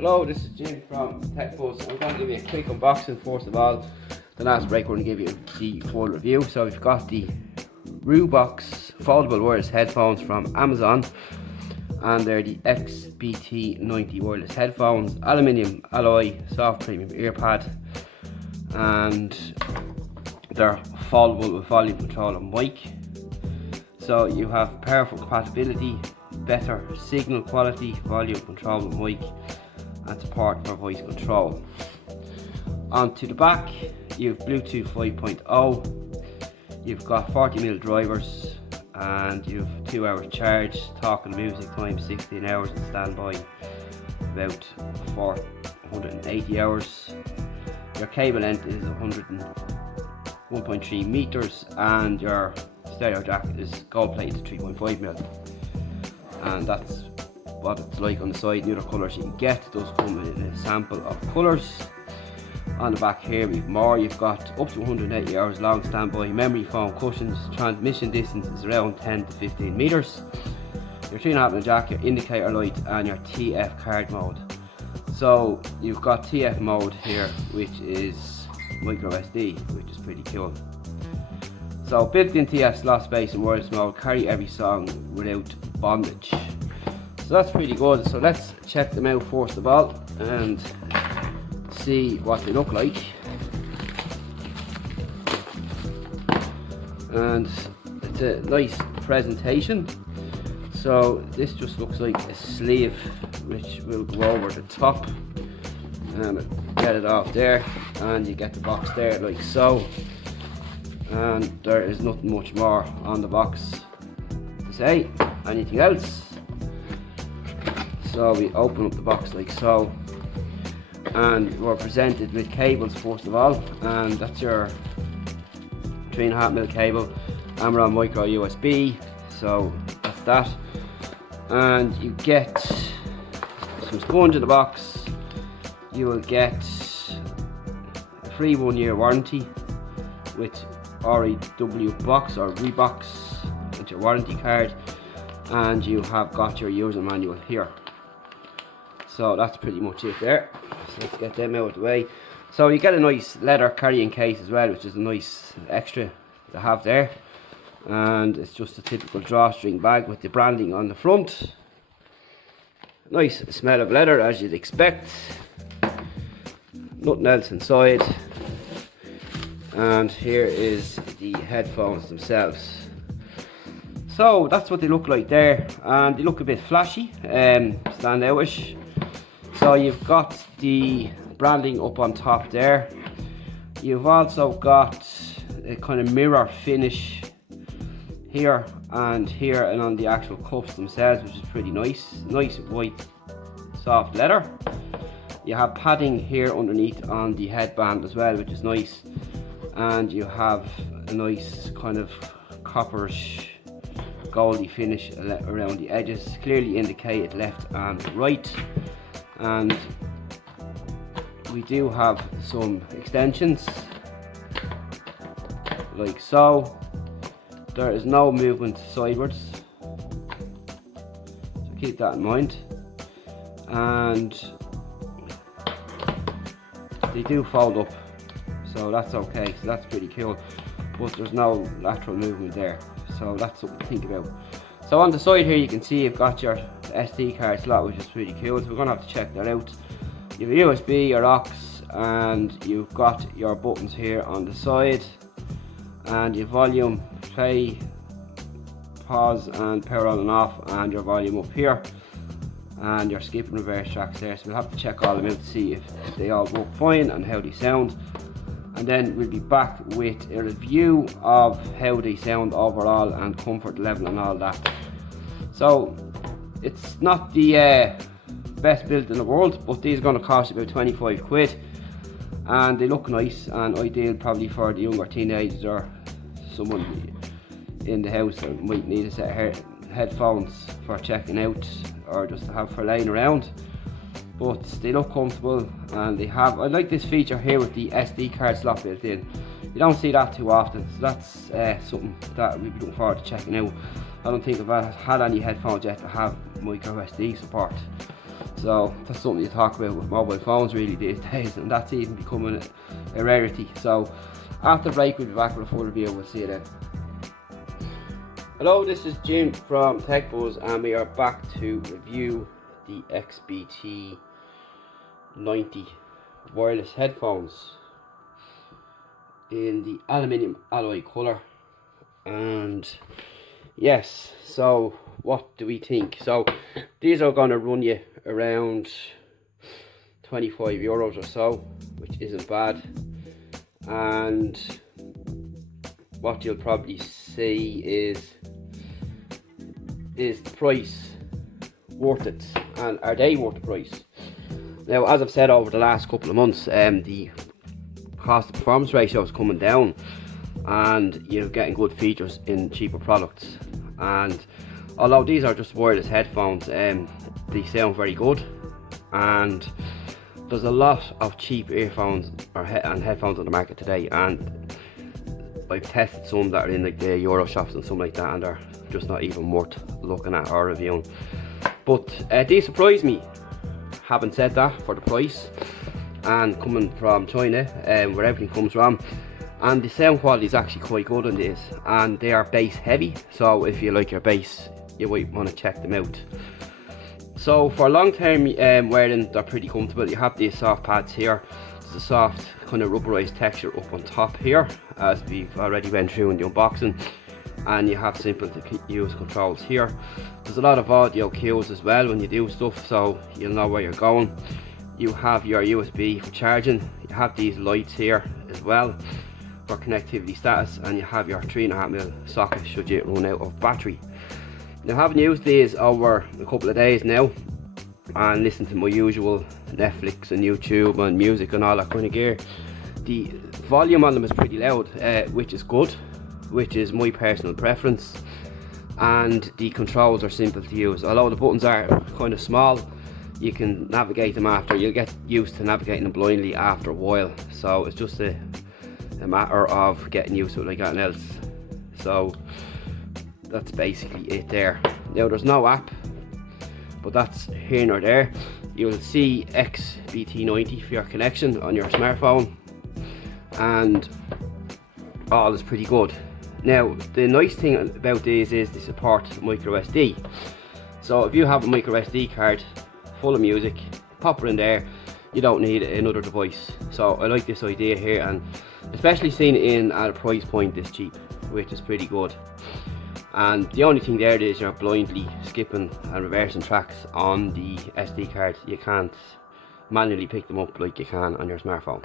Hello, this is Jim from Tech Buzz. I'm going to give you a quick unboxing first of all. The last break we're going to give you the full review. So we've got the Riwbox foldable wireless headphones from Amazon, and they're the XBT-90 wireless headphones, aluminium alloy, soft premium earpad, and they're foldable with volume control and mic. So you have powerful compatibility, better signal quality, volume control with mic, and support for voice control. Onto the back, you've Bluetooth 5.0, you've got 40mm drivers, and you've 2 hours charge, talking music time 16 hours, and standby about 480 hours. Your cable length is 101.3 meters, and your stereo jack is gold plated 3.5mm, and that's what it's like on the side. The other colours you can get, it does come in a sample of colours. On the back here we've more, you've got up to 180 hours long standby, memory foam cushions, transmission distance is around 10 to 15 meters, your 3.5mm jack, your indicator light, and your TF card mode. So you've got TF mode here, which is micro SD, which is pretty cool. So built-in TF slot space and wireless mode, carry every song without bondage. So that's pretty good. So let's check them out first of all and see what they look like. And it's a nice presentation. So this just looks like a sleeve which will go over the top, and get it off there, and you get the box there like so. And there is nothing much more on the box to say anything else. So we open up the box like so, and we're presented with cables first of all, and that's your 3.5mm cable, Amazon micro USB, so that's that. And you get some sponge in the box. You will get a free 1-year warranty with Riwbox or Riwbox with your warranty card, and you have got your user manual here. So that's pretty much it there. So let's get them out of the way. So you get a nice leather carrying case as well, which is a nice extra to have there, and it's just a typical drawstring bag with the branding on the front. Nice smell of leather as you'd expect, nothing else inside. And here is the headphones themselves. So that's what they look like there, and they look a bit flashy, stand outish. So you've got the branding up on top there. You've also got a kind of mirror finish here and here, and on the actual cuffs themselves, which is pretty nice. Nice white soft leather. You have padding here underneath on the headband as well, which is nice. And you have a nice kind of copperish goldy finish around the edges, clearly indicated left and right. And we do have some extensions like so. There is no movement sidewards, so keep that in mind. And they do fold up, so that's okay, so that's pretty cool, but there's no lateral movement there, so that's something to think about. So on the side here you can see you've got your SD card slot, which is pretty cool, so we're going to have to check that out. You have a USB, your aux, and you've got your buttons here on the side, and your volume, play, pause and power on and off, and your volume up here, and your skip and reverse tracks there. So we'll have to check all of them out to see if they all work fine and how they sound, and then we'll be back with a review of how they sound overall and comfort level and all that. So it's not the best built in the world, but these are going to cost about 25 quid, and they look nice and ideal probably for the younger teenagers or someone in the house that might need a set of headphones for checking out or just to have for laying around. But they look comfortable, and they have, I like this feature here with the SD card slot built in. You don't see that too often, so that's something that we'll be looking forward to checking out. I don't think I've had any headphones yet that have micro SD support. So that's something you talk about with mobile phones really these days, and that's even becoming a rarity. So after the break we'll be back with a full review. We'll see you then. Hello, this is Jim from TechBuzz, and we are back to review the XBT-90 wireless headphones in the aluminium alloy colour. And yes, so what do we think? So these are going to run you around €25 or so, which isn't bad. And what you'll probably see is the price worth it, and are they worth the price? Now, as I've said over the last couple of months, the cost to performance ratio is coming down, and you're getting good features in cheaper products. And although these are just wireless headphones, they sound very good, and there's a lot of cheap earphones and headphones on the market today, and I've tested some that are in like the Euro shops and something like that, and they're just not even worth looking at or reviewing. But they surprised me, having said that, for the price, and coming from China, where everything comes from. And the sound quality is actually quite good on this, and they are bass heavy, so if you like your bass you might want to check them out. So for long term wearing, they're pretty comfortable. You have these soft pads here. There's a soft kind of rubberized texture up on top here, as we've already went through in the unboxing, and you have simple to use controls here. There's a lot of audio cues as well when you do stuff, so you'll know where you're going. You have your USB for charging. You have these lights here as well for connectivity status, and you have your 3.5mm socket should you run out of battery. Now, having used these over a couple of days now and listened to my usual Netflix and YouTube and music and all that kind of gear, the volume on them is pretty loud, which is good, which is my personal preference. And the controls are simple to use. Although the buttons are kind of small, you can navigate them after. You'll get used to navigating them blindly after a while, so it's just a matter of getting used to it like anything else. So that's basically it there. Now, there's no app, but that's here nor there. You'll see XBT-90 for your connection on your smartphone, and all is pretty good. Now, the nice thing about these is they support micro SD. So if you have a micro SD card full of music, pop it in there. You don't need another device. So I like this idea here, and especially seeing it in at a price point this cheap, which is pretty good. And the only thing there is you're blindly skipping and reversing tracks on the SD card. You can't manually pick them up like you can on your smartphone.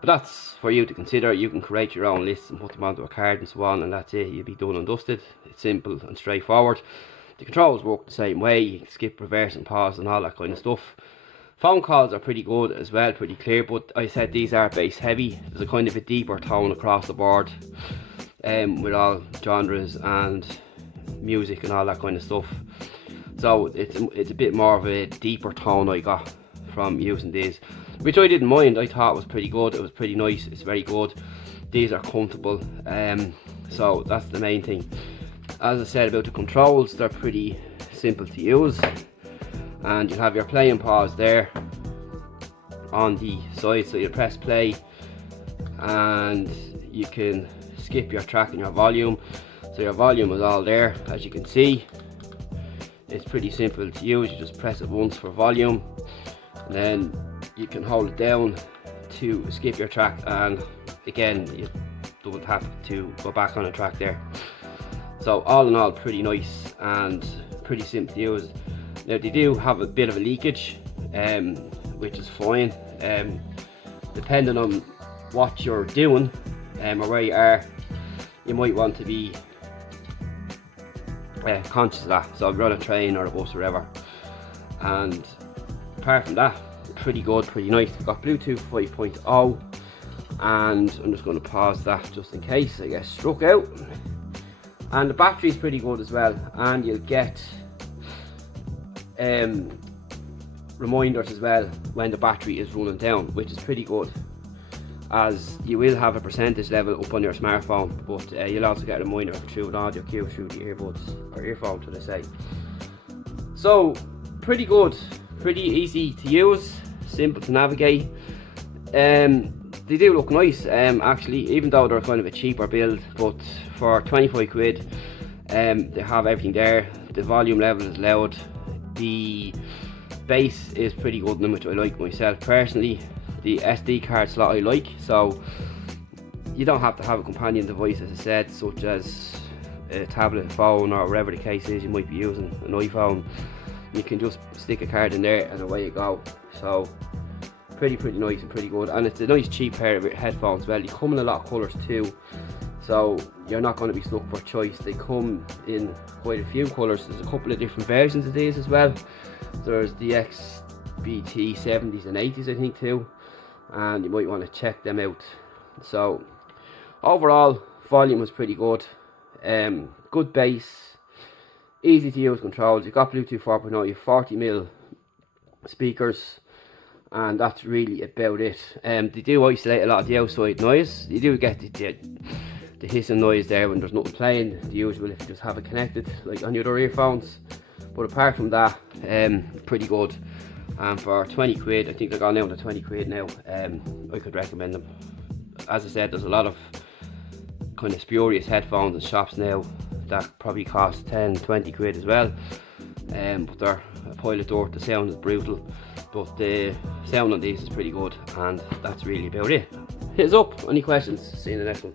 But that's for you to consider. You can create your own lists and put them onto a card and so on, and that's it. You'll be done and dusted. It's simple and straightforward. The controls work the same way. You can skip, reverse and pause and all that kind of stuff. Phone calls are pretty good as well, pretty clear, but I said these are bass heavy. There's a kind of a deeper tone across the board, with all genres and music and all that kind of stuff. So it's a bit more of a deeper tone I got from using these, which I didn't mind. I thought it was pretty good. It was pretty nice. It's very good. These are comfortable, so that's the main thing. As I said about the controls, they're pretty simple to use, and you have your play and pause there on the side, so you press play and you can skip your track and your volume. So your volume is all there, as you can see. It's pretty simple to use. You just press it once for volume, and then you can hold it down to skip your track, and again you don't have to go back on a track there. So all in all, pretty nice and pretty simple to use. Now, they do have a bit of a leakage, which is fine. Depending on what you're doing or where you are, you might want to be conscious of that. So if you're on a train or a bus or whatever. And apart from that, pretty good, pretty nice. We've got Bluetooth 5.0, and I'm just going to pause that just in case I get struck out. And the battery is pretty good as well, and you'll get reminders as well when the battery is running down, which is pretty good, as you will have a percentage level up on your smartphone, but you'll also get a reminder through an audio cue through the earbuds or earphone, should I say. So pretty good pretty easy to use, simple to navigate. They do look nice, actually, even though they're kind of a cheaper build, but for 25 quid, they have everything there. The volume level is loud, the bass is pretty good, which I like myself personally. The SD card slot I like, so you don't have to have a companion device, as I said, such as a tablet, phone, or whatever the case is. You might be using an iPhone, you can just stick a card in there and away you go. So pretty nice and pretty good, and it's a nice cheap pair of headphones. Well, they come in a lot of colours too, so you're not going to be stuck for choice. They come in quite a few colours. There's a couple of different versions of these as well. There's the XBT-90s and 80s, I think, too, and you might want to check them out. So overall, volume was pretty good, good bass, easy to use controls. You've got Bluetooth 4.0, you've 40mm speakers, and that's really about it. They do isolate a lot of the outside noise. You do get the hissing noise there when there's nothing playing, the usual if you just have it connected like on your other earphones. But apart from that, pretty good. And for 20 quid, I think they're gone down to 20 quid now, I could recommend them. As I said, there's a lot of kind of spurious headphones in shops now that probably cost 10-20 quid as well, but they're a pile of dirt. The sound is brutal, but the sound on these is pretty good, and that's really about it. Hit us up, any questions, see you in the next one.